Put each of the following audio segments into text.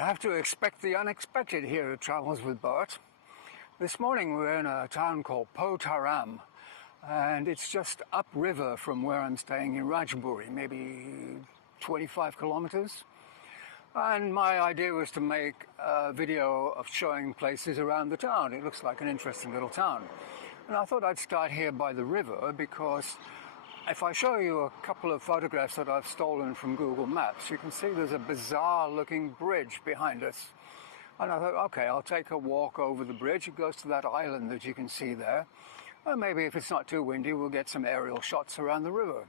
have to expect the unexpected here at Travels with Bert. This morning we're in a town called Photharam, and it's just upriver from where I'm staying in Ratchaburi, maybe 25 kilometers. And my idea was to make a video of showing places around the town. It looks like an interesting little town. And I thought I'd start here by the river, because if I show you a couple of photographs that I've stolen from Google Maps, you can see there's a bizarre looking bridge behind us. And I thought, okay, I'll take a walk over the bridge. It goes to that island that you can see there. And maybe if it's not too windy, we'll get some aerial shots around the river.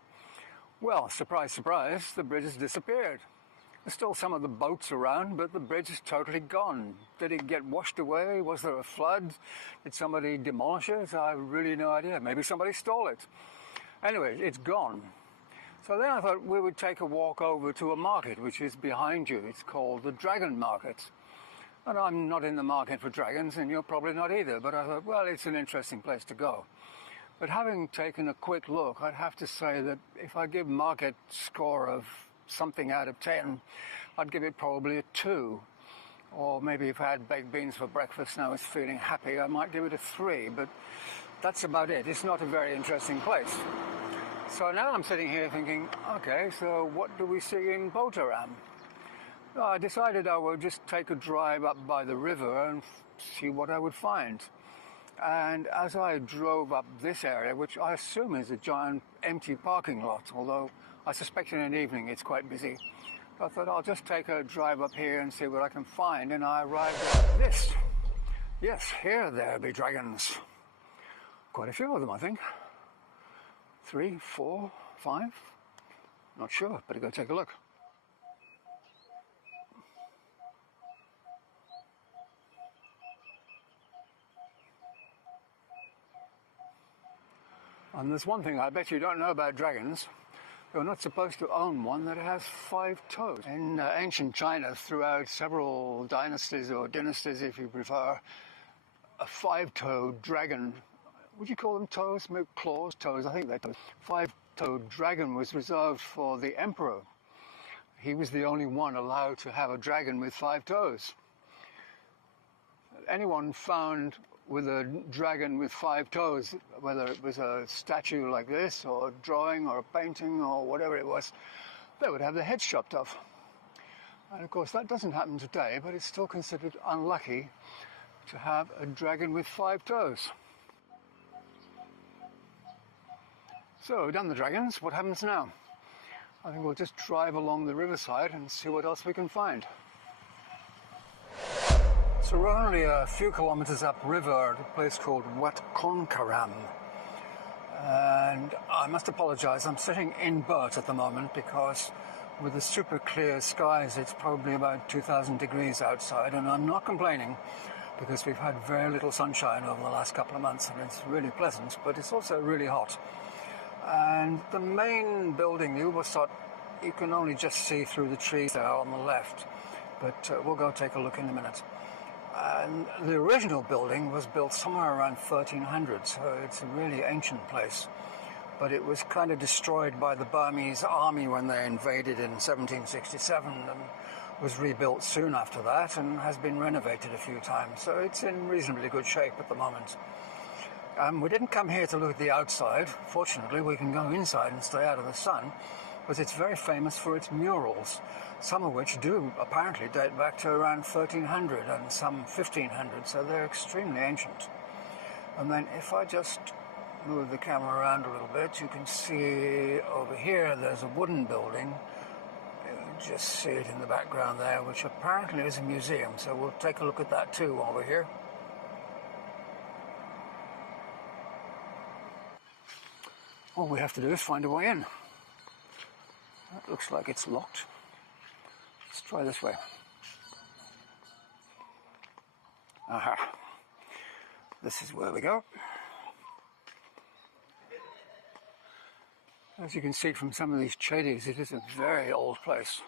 Well, surprise, surprise, the bridge has disappeared. There's still some of the boats around, but the bridge is totally gone. Did it get washed away? Was there a flood? Did somebody demolish it? I have really no idea. Maybe somebody stole it. Anyway, it's gone. So then I thought we would take a walk over to a market which is behind you. It's called the Dragon Market. And I'm not in the market for dragons, and you're probably not either, but I thought, well, it's an interesting place to go. But having taken a quick look, I'd have to say that if I give market score of something out of 10, I'd give it probably a 2. Or maybe if I had baked beans for breakfast and I was feeling happy, I might give it a 3, but that's about it. It's not a very interesting place. So now I'm sitting here thinking, okay, so what do we see in Photharam? Well, I decided I would just take a drive up by the river and see what I would find. And as I drove up this area, which I assume is a giant empty parking lot, although I suspect in an evening it's quite busy, I thought I'll just take a drive up here and see what I can find, and I arrived at this. Yes, here there be dragons. Quite a few of them, I think. 3, 4, 5? Not sure, better go take a look. And there's one thing I bet you don't know about dragons. You're not supposed to own one that has 5 toes. In ancient China, throughout several dynasties, or dynasties if you prefer, a 5-toed dragon, would you call them toes? Maybe claws, toes, I think they're toes. 5-toed dragon was reserved for the emperor. He was the only one allowed to have a dragon with 5 toes. Anyone found with a dragon with 5 toes, whether it was a statue like this, or a drawing, or a painting, or whatever it was, they would have their heads chopped off. And of course that doesn't happen today, but it's still considered unlucky to have a dragon with 5 toes. So we've done the dragons, what happens now? I think we'll just drive along the riverside and see what else we can find. So we're only a few kilometers upriver at a place called Wat Khongkharam. And I must apologize, I'm sitting in Bert at the moment because with the super clear skies it's probably about 2,000 degrees outside, and I'm not complaining because we've had very little sunshine over the last couple of months and it's really pleasant, but it's also really hot. And the main building, the Ubosot, you can only just see through the trees there on the left, but we'll go take a look in a minute. And the original building was built somewhere around 1300, so it's a really ancient place. But it was kind of destroyed by the Burmese army when they invaded in 1767 and was rebuilt soon after that and has been renovated a few times. So it's in reasonably good shape at the moment. We didn't come here to look at the outside. Fortunately, we can go inside and stay out of the sun, because it's very famous for its murals, some of which do apparently date back to around 1300 and some 1500, so they're extremely ancient. And then if I just move the camera around a little bit, you can see over here there's a wooden building. You just see it in the background there, which apparently is a museum, so we'll take a look at that too while we're here. All we have to do is find a way in. That looks like it's locked. Let's try this way. Aha. This is where we go. As you can see from some of these chadis, it is a very old place.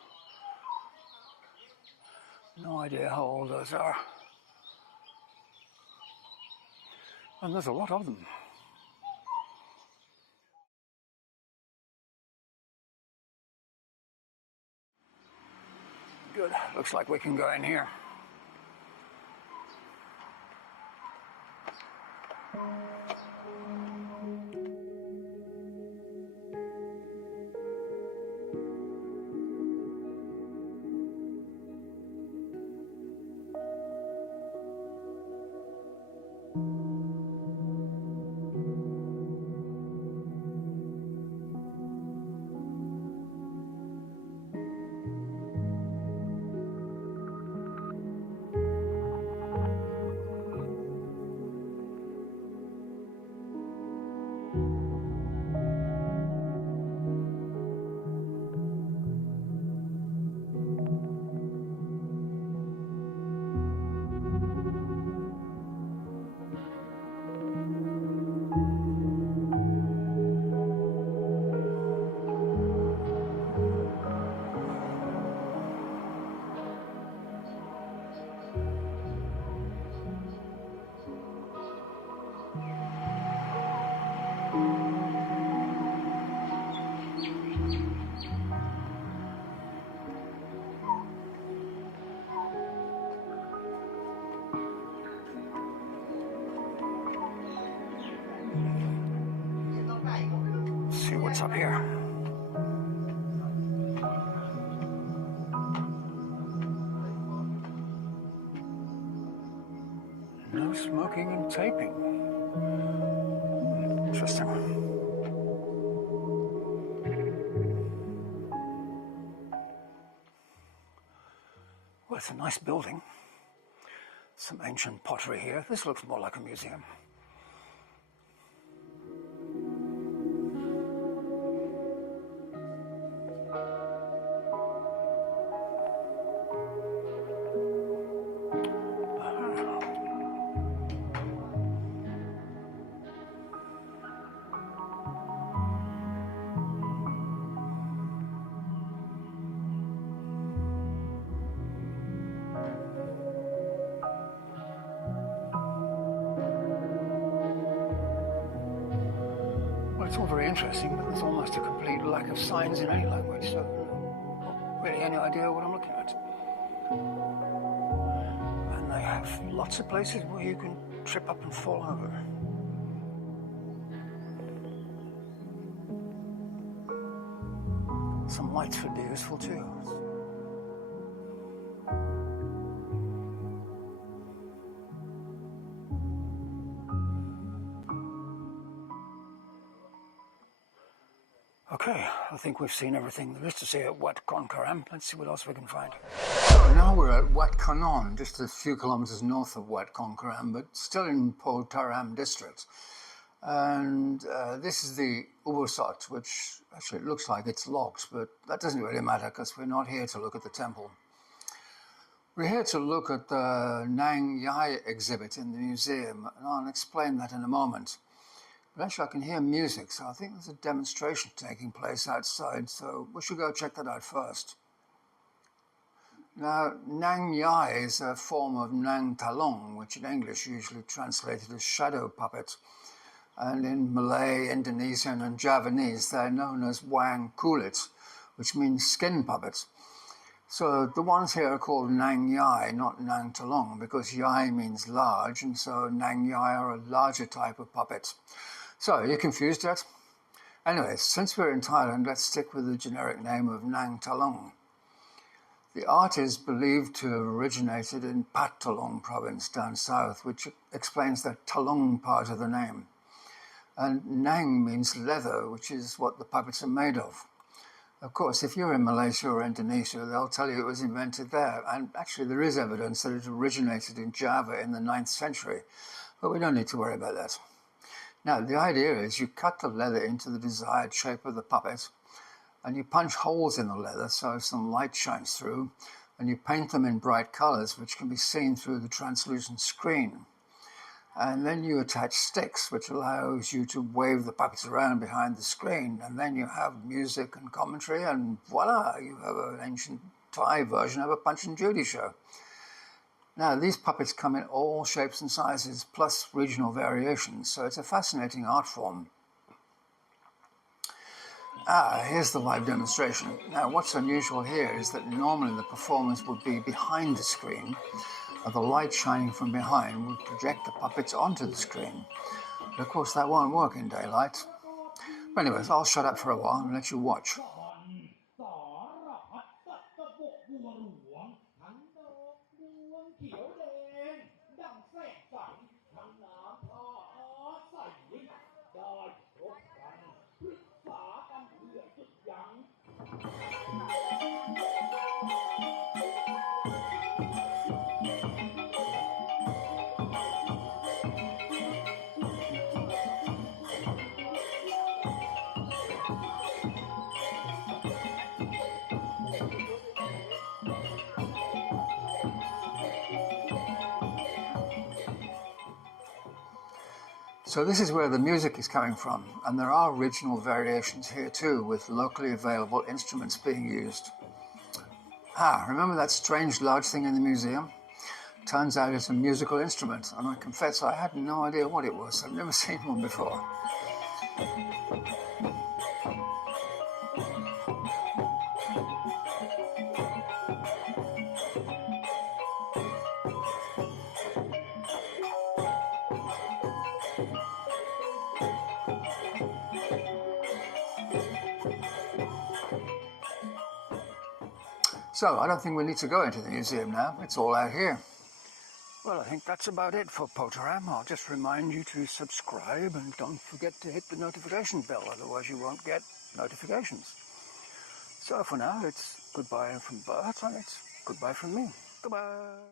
No idea how old those are. And there's a lot of them. Good. Looks like we can go in here. See what's up here. No smoking and taping. Interesting. Well, it's a nice building. Some ancient pottery here. This looks more like a museum. It's all very interesting, but there's almost a complete lack of signs in any language, so not really any idea what I'm looking at. And they have lots of places where you can trip up and fall over. Some lights would be useful too. Okay, I think we've seen everything there is to see at Wat Khongkharam. Let's see what else we can find. So now we're at Wat Khanon, just a few kilometers north of Wat Khongkharam, but still in Photharam District. And this is the Ubosot, which actually it looks like it's locked, but that doesn't really matter because we're not here to look at the temple. We're here to look at the Nang Yai exhibit in the museum, and I'll explain that in a moment. But actually I can hear music, so I think there's a demonstration taking place outside, so we should go check that out first. Now, Nang Yai is a form of Nang Talong, which in English usually translated as shadow puppet. And in Malay, Indonesian and Javanese, they're known as Wang Kulit, which means skin puppets. So the ones here are called Nang Yai, not Nang Talong, because Yai means large, and so Nang Yai are a larger type of puppet. So, are you confused yet? Anyway, since we're in Thailand, let's stick with the generic name of Nang Talong. The art is believed to have originated in Photharam Province down south, which explains the Talong part of the name. And Nang means leather, which is what the puppets are made of. Of course, if you're in Malaysia or Indonesia, they'll tell you it was invented there. And actually, there is evidence that it originated in Java in the 9th century. But we don't need to worry about that. Now, the idea is you cut the leather into the desired shape of the puppet, and you punch holes in the leather so some light shines through, and you paint them in bright colors, which can be seen through the translucent screen. And then you attach sticks, which allows you to wave the puppets around behind the screen, and then you have music and commentary, and voila, you have an ancient Thai version of a Punch and Judy show. Now, these puppets come in all shapes and sizes, plus regional variations, so it's a fascinating art form. Ah, here's the live demonstration. Now, what's unusual here is that normally the performance would be behind the screen, and the light shining from behind would project the puppets onto the screen. But of course, that won't work in daylight. But anyways, I'll shut up for a while and let you watch. So this is where the music is coming from, and there are regional variations here too, with locally available instruments being used. Ah, remember that strange large thing in the museum? Turns out it's a musical instrument, and I confess I had no idea what it was. I've never seen one before. So, I don't think we need to go into the museum now. It's all out here. Well, I think that's about it for Photharam. I'll just remind you to subscribe and don't forget to hit the notification bell, otherwise you won't get notifications. So for now, it's goodbye from Bert and it's goodbye from me. Goodbye.